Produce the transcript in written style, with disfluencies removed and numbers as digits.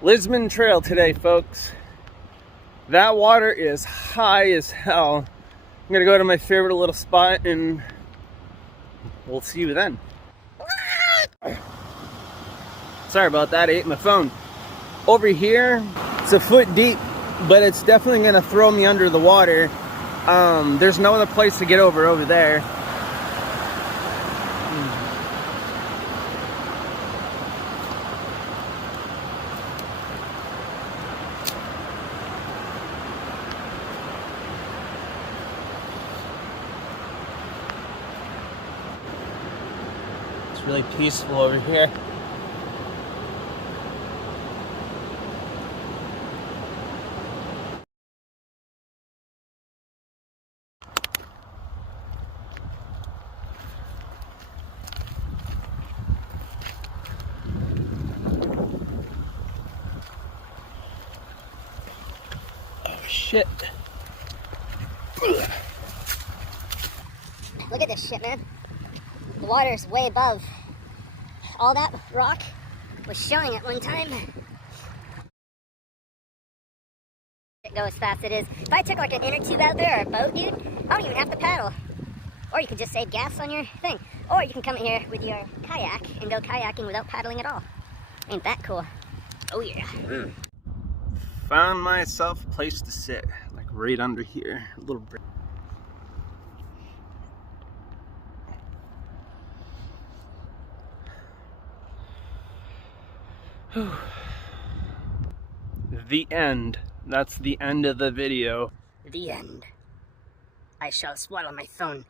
Lisbon Trail today, folks. That water is high as hell. I'm gonna go to my favorite little spot and we'll see you then. Sorry about that, I ate my phone. Over here, it's a foot deep, but it's definitely gonna throw me under the water. There's no other place to get over there. It's really peaceful over here. Oh shit. Look at this shit, man. The water's way above. All that rock was showing at one time. It goes fast it is. If I took like an inner tube out there or a boat, dude, I don't even have to paddle. Or you can just save gas on your thing. Or you can come in here with your kayak and go kayaking without paddling at all. Ain't that cool? Oh yeah. Found myself a place to sit, like right under here. A little break. The end. That's the end of the video. The end. I shall swallow my phone.